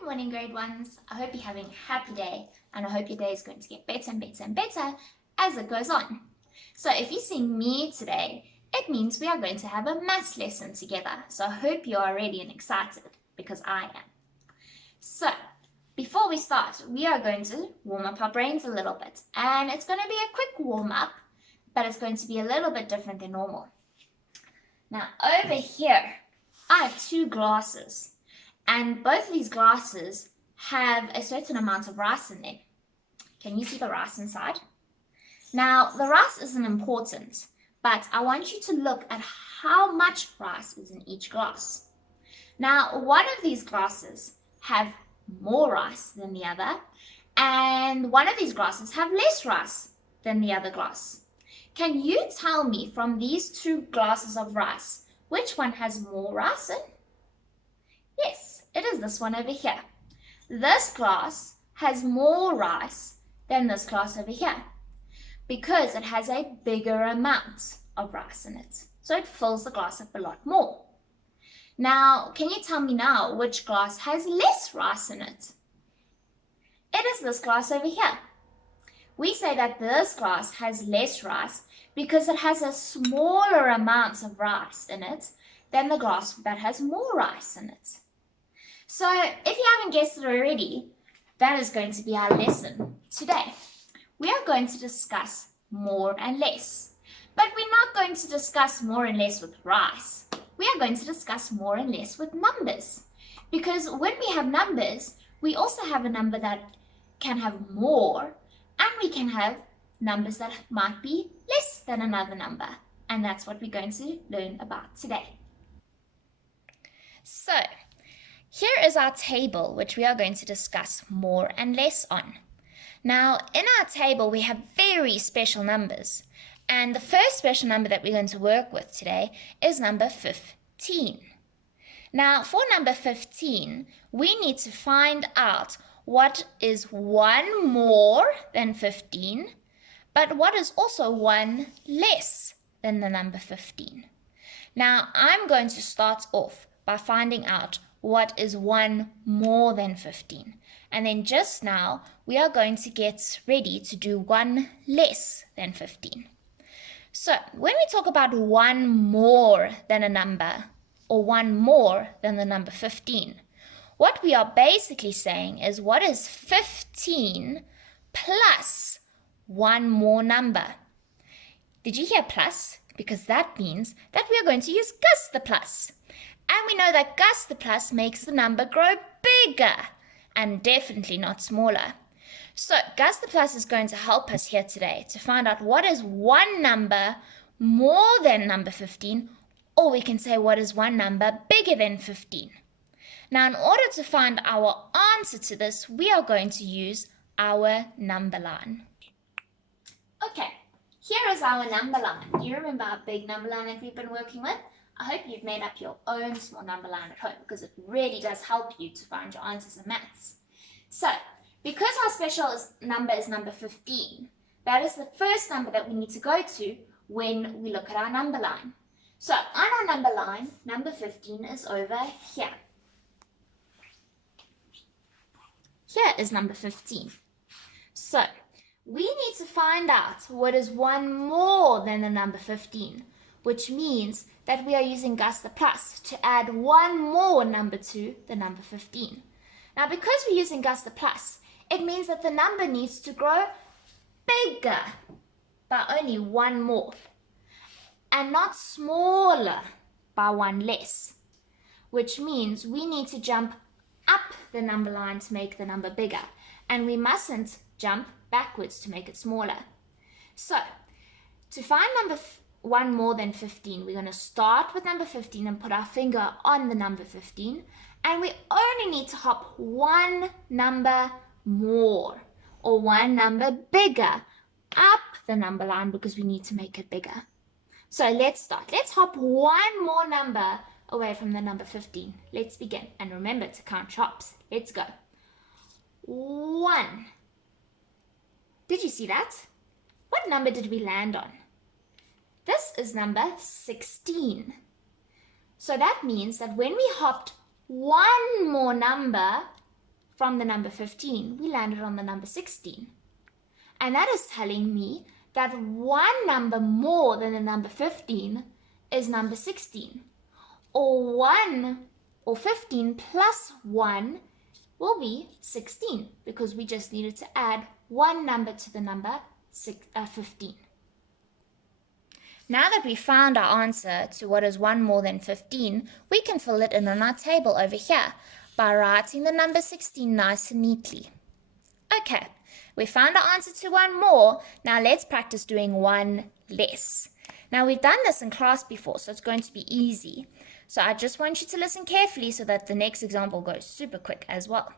Good morning, grade ones. I hope you're having a happy day, and I hope your day is going to get better and better and better as it goes on. So if you're seeing me today, it means we are going to have a maths lesson together. So I hope you are ready and excited, because I am. So before we start, we are going to warm up our brains a little bit, and it's going to be a quick warm up, but it's going to be a little bit different than normal. Now over here, I have two glasses. And both of these glasses have a certain amount of rice in them. Can you see the rice inside? Now, the rice isn't important, but I want you to look at how much rice is in each glass. Now, one of these glasses have more rice than the other, and one of these glasses have less rice than the other glass. Can you tell me from these two glasses of rice, which one has more rice in? Yes, it is this one over here. This glass has more rice than this glass over here because it has a bigger amount of rice in it. So it fills the glass up a lot more. Now, can you tell me now which glass has less rice in it? It is this glass over here. We say that this glass has less rice because it has a smaller amount of rice in it than the glass that has more rice in it. So if you haven't guessed it already, that is going to be our lesson today. We are going to discuss more and less. But we're not going to discuss more and less with rice. We are going to discuss more and less with numbers. Because when we have numbers, we also have a number that can have more, and we can have numbers that might be less than another number. And that's what we're going to learn about today. So, here is our table, which we are going to discuss more and less on. Now, in our table, we have very special numbers. And the first special number that we're going to work with today is number 15. Now, for number 15, we need to find out what is one more than 15, but what is also one less than the number 15. Now, I'm going to start off by finding out what is one more than 15. And then just now, we are going to get ready to do one less than 15. So when we talk about one more than a number, or one more than the number 15, what we are basically saying is what is 15 plus one more number. Did you hear plus? Because that means that we are going to use Gus the plus. And we know that Gus the plus makes the number grow bigger and definitely not smaller. So Gus the plus is going to help us here today to find out what is one number more than number 15, or we can say what is one number bigger than 15. Now, in order to find our answer to this, we are going to use our number line. Okay, here is our number line. Do you remember our big number line that we've been working with? I hope you've made up your own small number line at home, because it really does help you to find your answers in maths. So, because our special number is number 15, that is the first number that we need to go to when we look at our number line. So, on our number line, number 15 is over here. Here is number 15. So, we need to find out what is one more than the number 15, which means that we are using Gus the plus to add one more number to the number 15. Now, because we're using Gus the plus, it means that the number needs to grow bigger by only one more, and not smaller by one less, which means we need to jump up the number line to make the number bigger, and we mustn't jump backwards to make it smaller. So, to find number one more than 15, we're going to start with number 15 and put our finger on the number 15, and we only need to hop one number more, or one number bigger, up the number line, because we need to make it bigger. So let's start. Let's hop one more number away from the number 15. Let's begin, and remember to count hops. Let's go. 1. Did you see that? What number did we land on? This is number 16. So that means that when we hopped one more number, from the number 15, we landed on the number 16. And that is telling me that one number more than the number 15 is number 16. Or 15 plus 1 will be 16, because we just needed to add one number to the number 15. Now that we found our answer to what is 1 more than 15, we can fill it in on our table over here by writing the number 16 nice and neatly. Okay, we found our answer to 1 more. Now let's practice doing 1 less. Now we've done this in class before, so it's going to be easy. So I just want you to listen carefully so that the next example goes super quick as well.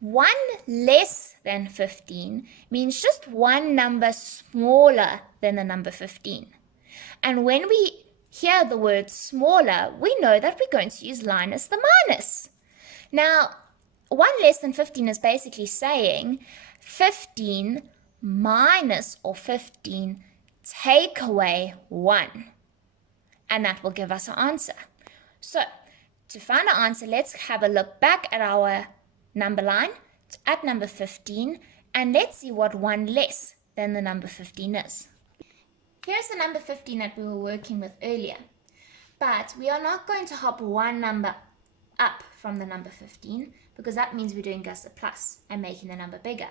1 less than 15 means just one number smaller than the number 15. And when we hear the word smaller, we know that we're going to use minus the minus. Now, 1 less than 15 is basically saying 15 minus or 15 take away 1. And that will give us our answer. So, to find our answer, let's have a look back at our number line, at number 15, and let's see what 1 less than the number 15 is. Here's the number 15 that we were working with earlier. But we are not going to hop one number up from the number 15, because that means we're doing just a plus and making the number bigger.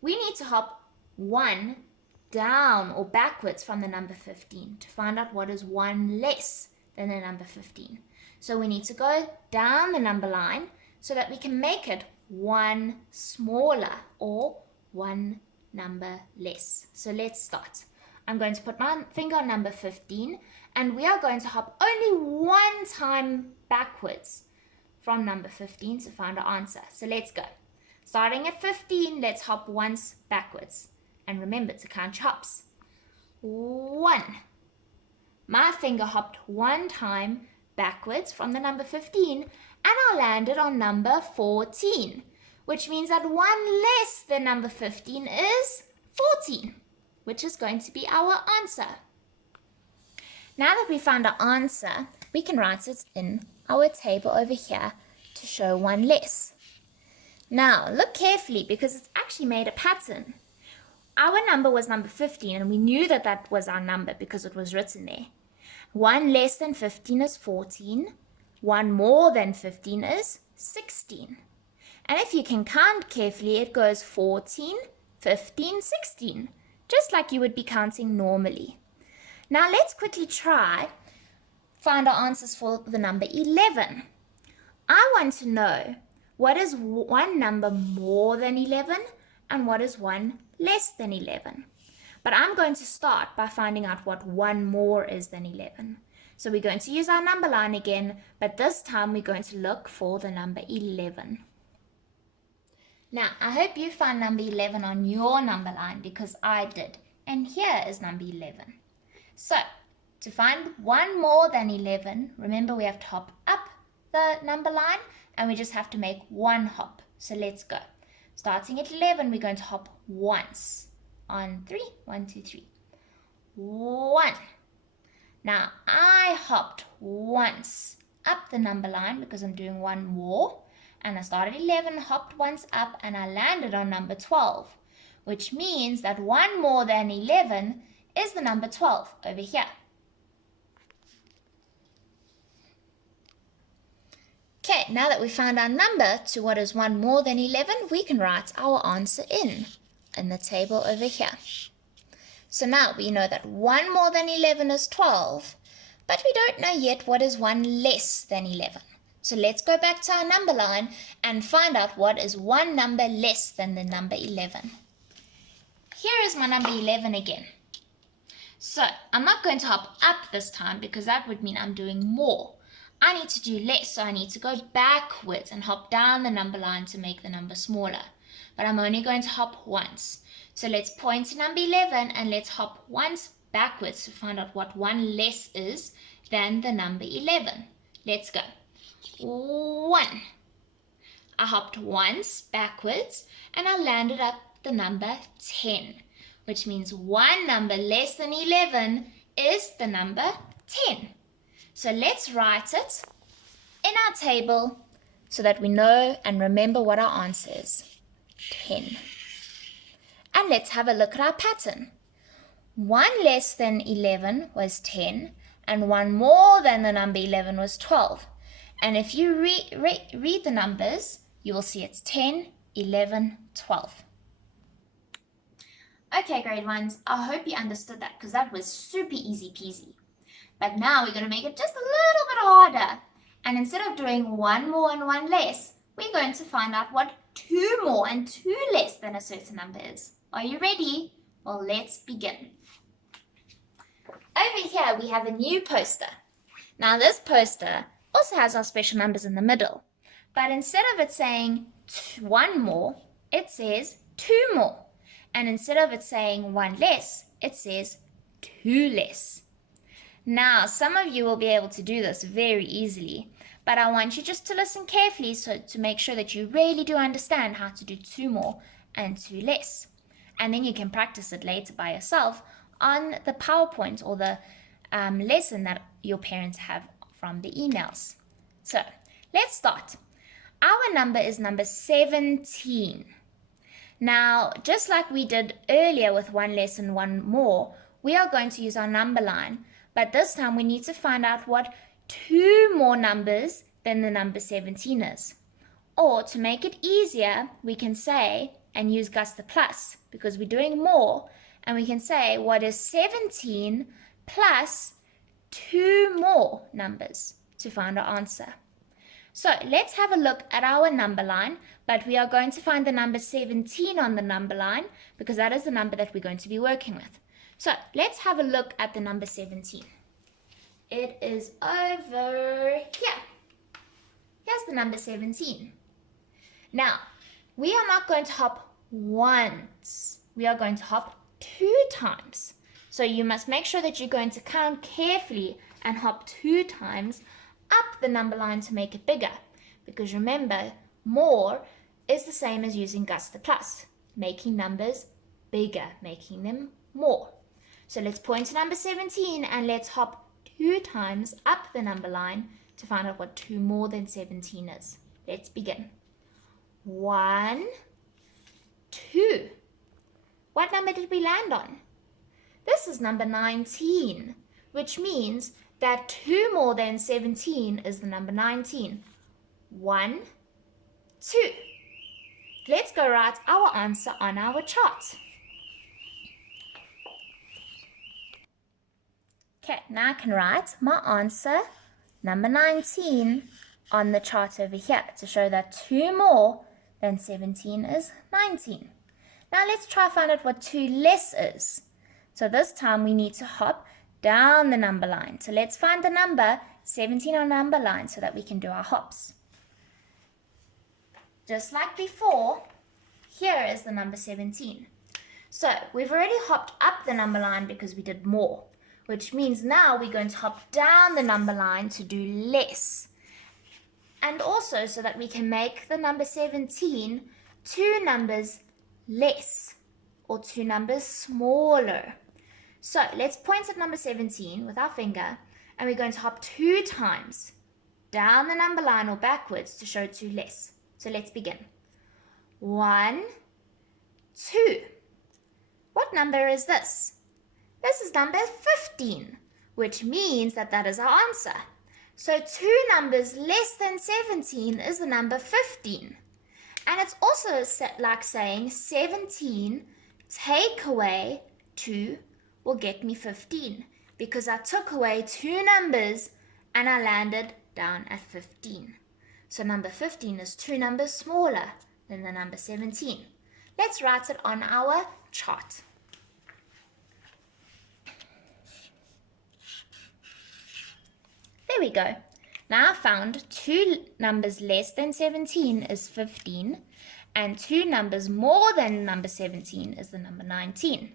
We need to hop 1 down or backwards from the number 15 to find out what is 1 less than the number 15. So we need to go down the number line so that we can make it 1 smaller or 1 number less. So let's start. I'm going to put my finger on number 15, and we are going to hop only 1 time backwards from number 15 to find our answer. So let's go. Starting at 15, let's hop once backwards. And remember to count your hops. 1. My finger hopped 1 time backwards from the number 15, and I landed on number 14, which means that 1 less than number 15 is 14, which is going to be our answer. Now that we found our answer, we can write it in our table over here to show 1 less. Now, look carefully because it's actually made a pattern. Our number was number 15, and we knew that that was our number because it was written there. 1 less than 15 is 14. 1 more than 15 is 16. And if you can count carefully, it goes 14, 15, 16, just like you would be counting normally. Now let's quickly find our answers for the number 11. I want to know what is 1 number more than 11 and what is 1 less than 11. But I'm going to start by finding out what 1 more is than 11. So we're going to use our number line again, but this time we're going to look for the number 11. Now, I hope you found number 11 on your number line because I did. And here is number 11. So, to find 1 more than 11, remember we have to hop up the number line and we just have to make 1 hop. So let's go. Starting at 11, we're going to hop once. On 3, 1, 2, 3. 1. Now, I hopped once up the number line because I'm doing 1 more. And I started 11, hopped once up, and I landed on number 12, which means that 1 more than 11 is the number 12 over here. Okay, now that we found our number to what is 1 more than 11, we can write our answer in the table over here. So now we know that 1 more than 11 is 12, but we don't know yet what is 1 less than 11. So let's go back to our number line and find out what is 1 number less than the number 11. Here is my number 11 again. So I'm not going to hop up this time because that would mean I'm doing more. I need to do less, so I need to go backwards and hop down the number line to make the number smaller. But I'm only going to hop once. So let's point to number 11 and let's hop once backwards to find out what 1 less is than the number 11. Let's go. 1. I hopped once backwards and I landed up the number 10, which means 1 number less than 11 is the number 10. So let's write it in our table so that we know and remember what our answer is. 10. And let's have a look at our pattern. 1 less than 11 was 10, and 1 more than the number 11 was 12. And if you read the numbers, you will see it's 10, 11, 12. Okay, grade ones, I hope you understood that because that was super easy peasy. But now we're going to make it just a little bit harder. And instead of doing 1 more and 1 less, we're going to find out what 2 more and 2 less than a certain number is. Are you ready? Well, let's begin. Over here, we have a new poster. Now, this poster also has our special numbers in the middle. But instead of it saying 1 more, it says 2 more. And instead of it saying 1 less, it says 2 less. Now, some of you will be able to do this very easily, but I want you just to listen carefully to make sure that you really do understand how to do 2 more and 2 less. And then you can practice it later by yourself on the PowerPoint or the lesson that your parents have from the emails. So, let's start. Our number is number 17. Now, just like we did earlier with 1 less and 1 more, we are going to use our number line, but this time we need to find out what 2 more numbers than the number 17 is. Or to make it easier, we can say and use Gus the plus because we're doing more, and we can say what is 17 plus 2 more numbers to find our answer. So let's have a look at our number line, but we are going to find the number 17 on the number line because that is the number that we're going to be working with. So let's have a look at the number 17. It is over here. Here's the number 17. Now, we are not going to hop once. We are going to hop 2 times. So you must make sure that you're going to count carefully and hop 2 times up the number line to make it bigger. Because remember, more is the same as using Gus the plus, making numbers bigger, making them more. So let's point to number 17 and let's hop 2 times up the number line to find out what 2 more than 17 is. Let's begin. 1, 2. What number did we land on? This is number 19, which means that 2 more than 17 is the number 19. 1, 2. Let's go write our answer on our chart. Okay, now I can write my answer, number 19, on the chart over here to show that 2 more than 17 is 19. Now let's try to find out what 2 less is. So this time we need to hop down the number line. So let's find the number 17 on the number line so that we can do our hops. Just like before, here is the number 17. So we've already hopped up the number line because we did more, which means now we're going to hop down the number line to do less. And also so that we can make the number 17 2 numbers less or 2 numbers smaller. So let's point at number 17 with our finger and we're going to hop 2 times down the number line or backwards to show 2 less. So let's begin. 1, 2. What number is this? This is number 15, which means that that is our answer. So 2 numbers less than 17 is the number 15. And it's also like saying 17 take away 2 will get me 15 because I took away 2 numbers and I landed down at 15. So number 15 is 2 numbers smaller than the number 17. Let's write it on our chart. There we go. Now I found 2 numbers less than 17 is 15 and 2 numbers more than number 17 is the number 19.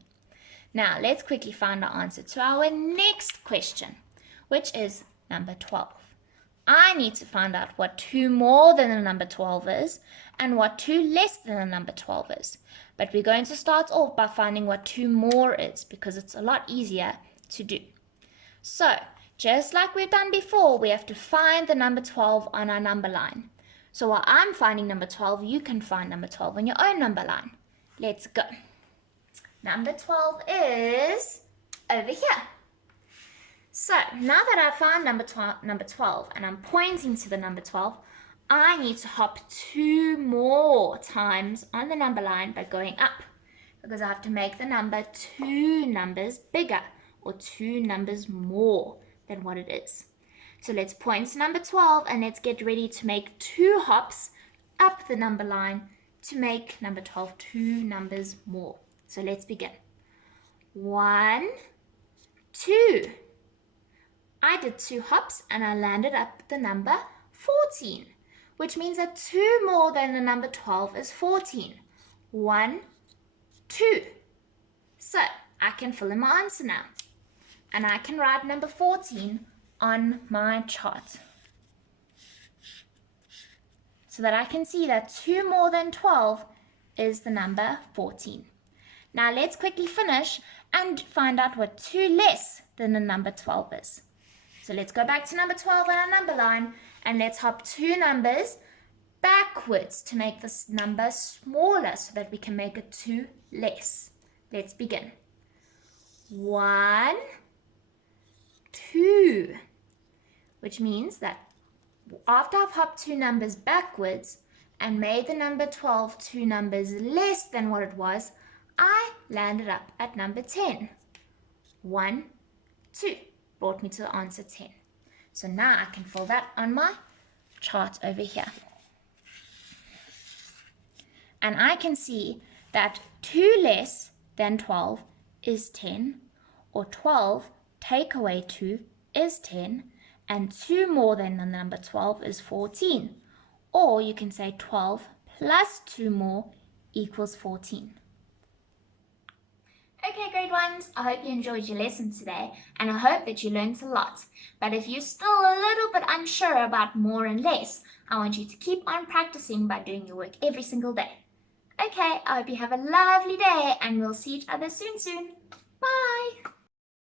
Now let's quickly find our answer to our next question, which is number 12. I need to find out what 2 more than the number 12 is and what 2 less than the number 12 is. But we're going to start off by finding what 2 more is because it's a lot easier to do. So, just like we've done before, we have to find the number 12 on our number line. So while I'm finding number 12, you can find number 12 on your own number line. Let's go. Number 12 is over here. So now that I found number 12 and I'm pointing to the number 12, I need to hop 2 more times on the number line by going up, because I have to make the number 2 numbers bigger, or 2 numbers more than what it is. So let's point to number 12 and let's get ready to make 2 hops up the number line to make number 12 2 numbers more. So let's begin. 1, 2. I did 2 hops and I landed up the number 14, which means that 2 more than the number 12 is 14. 1, 2. So I can fill in my answer now. And I can write number 14 on my chart, so that I can see that 2 more than 12 is the number 14. Now let's quickly finish and find out what 2 less than the number 12 is. So let's go back to number 12 on our number line and let's hop 2 numbers backwards to make this number smaller so that we can make it 2 less. Let's begin. 1, 2, which means that after I've hopped 2 numbers backwards and made the number 12 2 numbers less than what it was, I landed up at number 10. 1, 2 brought me to the answer 10. So now I can fill that on my chart over here. And I can see that 2 less than 12 is 10, or 12 take away 2 is 10, and 2 more than the number 12 is 14. Or you can say 12 plus 2 more equals 14. Okay, grade ones, I hope you enjoyed your lesson today, and I hope that you learned a lot. But if you're still a little bit unsure about more and less, I want you to keep on practicing by doing your work every single day. Okay, I hope you have a lovely day, and we'll see each other soon. Bye!